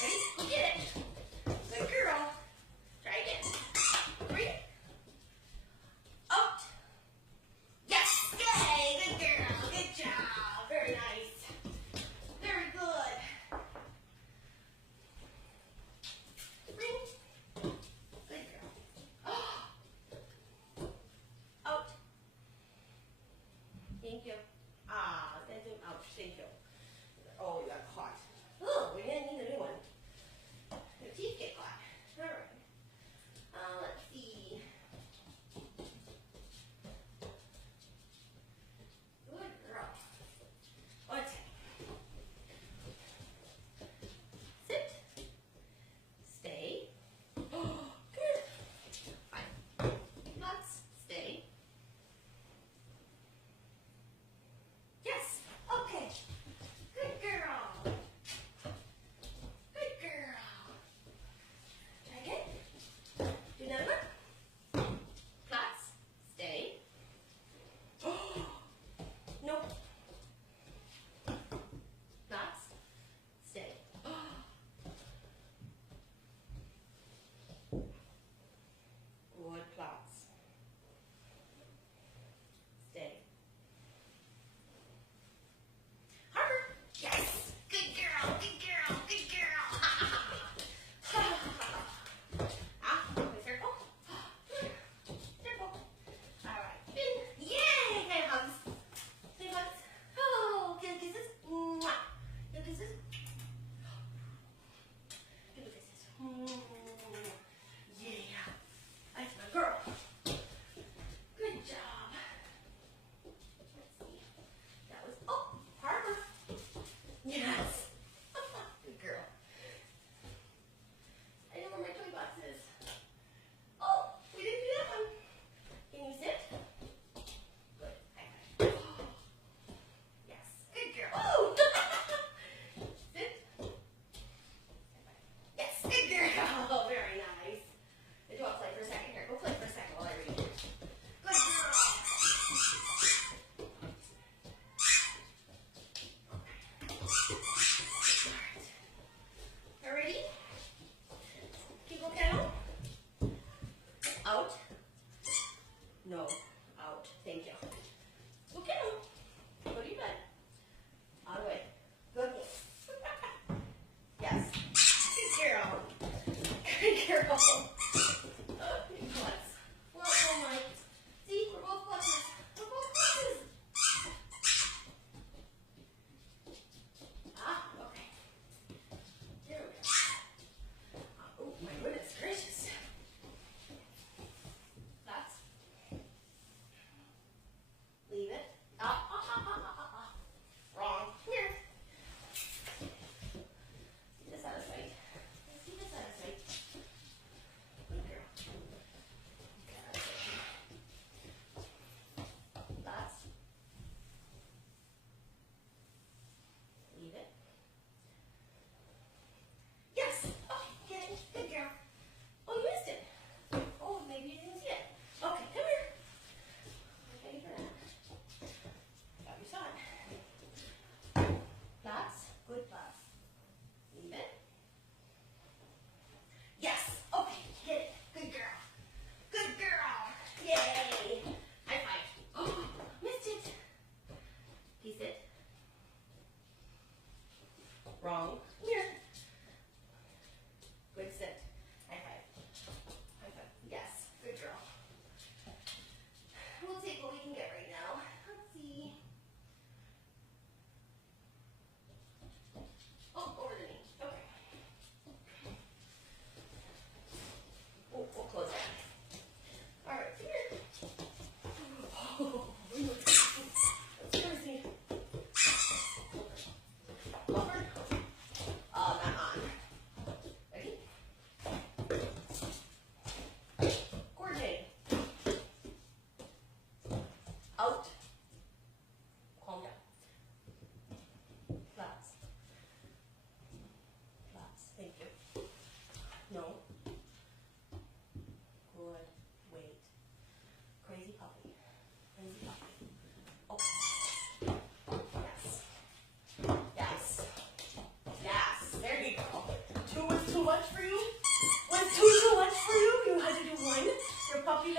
Ready? You did it. Good girl. Try again. 3. Out. Yes. Yay. Good girl. Good job. Very nice. Very good. 3. Good girl. Out. Thank you. Ah, that's an ouch. Thank you. Oh, you got caught. Oh, we didn't need a new one.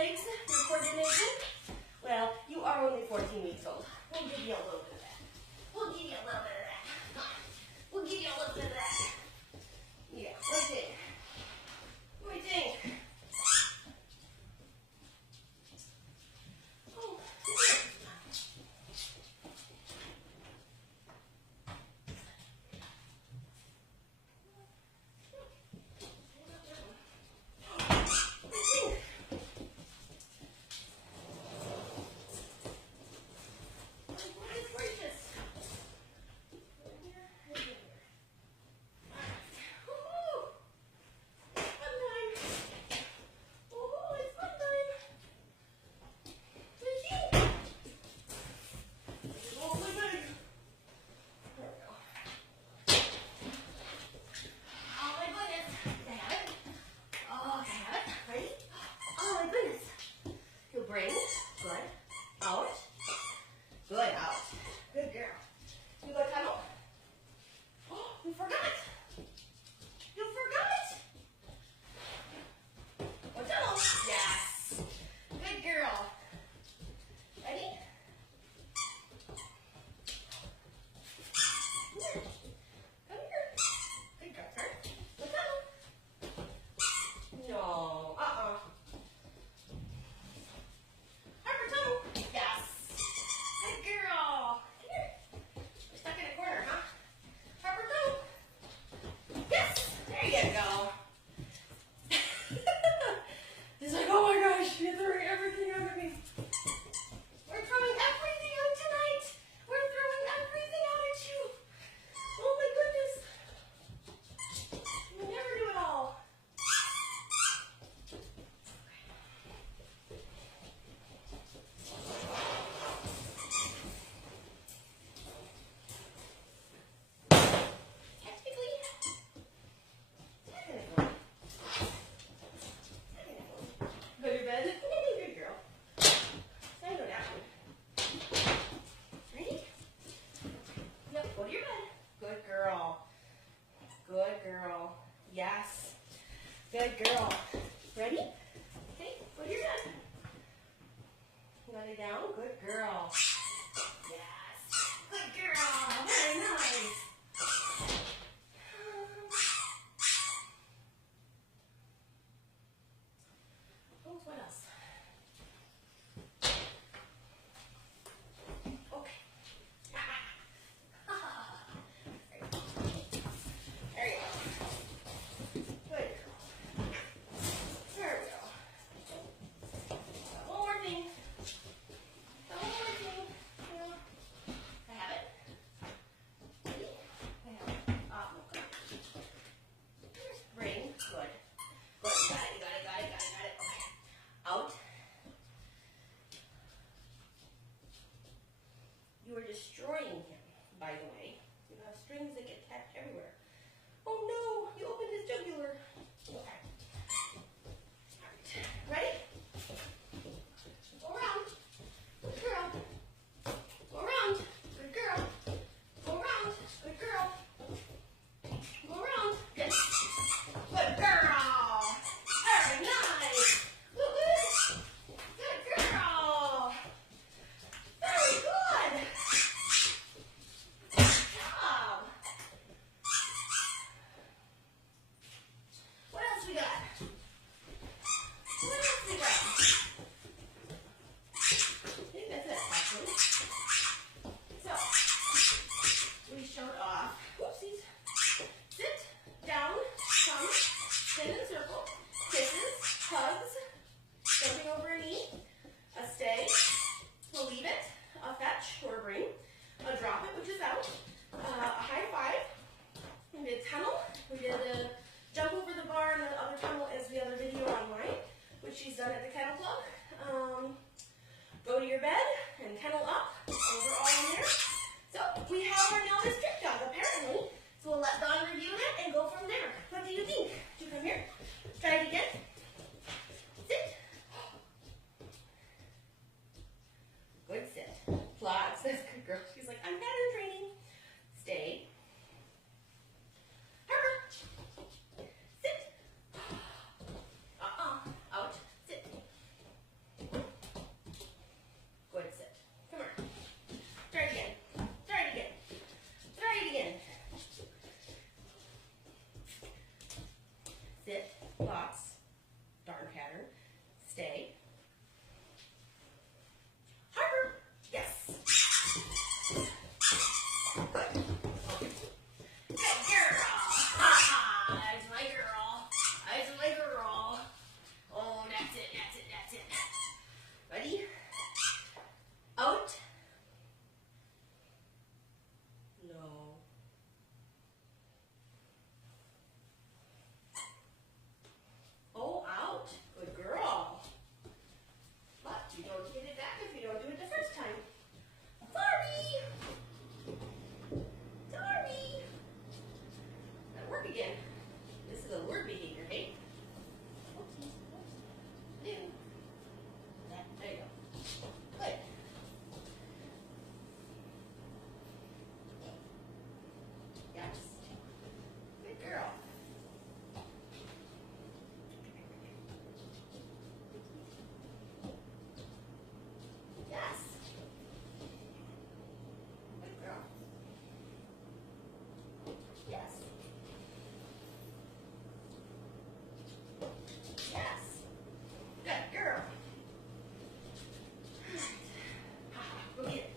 legs, your coordination. Well, you are only 14 weeks old. We'll give you a little bit of that. We'll give you a little bit of that. Come on. We'll give you a little bit of that. Yeah, what do you think? What do you think? Oh, good girl. Ready? Okay, go to your bed. Let it down. Good girl. Yes. Good girl. Very nice. Oh, what else? Okay. There you go. Good girl. There we go. One more thing. One more thing. Yeah. I have it. Ready? I have it. Okay. Here's brain. Good. Good. Got it. Got it. Okay. Out. You are destroying him, by the way. You have strings that get tapped everywhere. Oh no, you opened his jugular. Okay. Alright. Ready? Go around. Good girl. Go around. Good girl. Go around. Good girl. Go around. Good. Good girl. Very nice. Woo-hoo. Good girl. Very good. Good job. What else we got? What else we got? I think that's it, actually. So, we showed off, whoopsies, sit, down, come, spin in circle, kisses, hugs, jumping over a knee, a stay, a leave it, a fetch or a bring, a drop it, which is out, a high five, we did tunnel, we did a jump over the bar and the other tunnel as we Lots. Darn pattern. Stay. Harper. Yes. Good. Good girl. Ha ha. That's my girl. That's my girl. Oh, that's it. That's it. That's it. Ready? Out. No. Oh, out. Good girl. But you don't get it back if you don't do it the first time. Sorry. Sorry. That'll work again. This is a word behavior, hey? New. There you go. Good. Yes. Good girl. Yes. Good girl. Yes. Yes. Good girl. Go get it.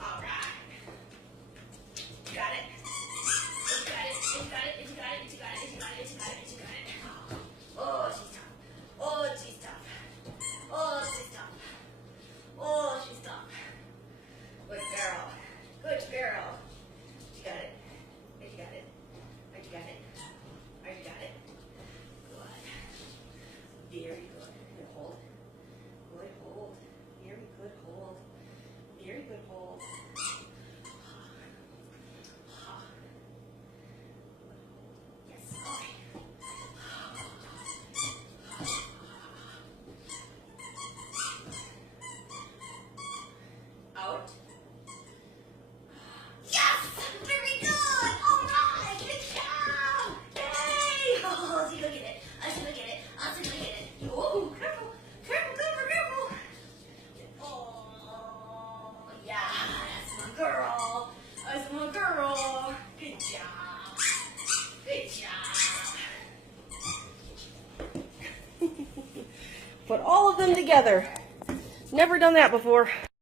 All right. You got it. You got it. You got it. You got it. You got it. You got it. You got it. You got it. Oh, she's tough. Oh, she's tough. Oh, she's tough. Oh, she's tough. Good girl. Good girl. You got it. You got it. You got it. You got it. Good. Very good. Good hold. Good hold. Very good hold. Very good hold. Yes. Okay. Out. Yes! Very good! All right! Good job! Yay! Oh, so you go get it. I should go get it. I should go get it. Oh, careful! Careful, careful, careful! Oh, yeah, that's my girl. That's my girl. Good job. Good job. Put all of them together. Never done that before.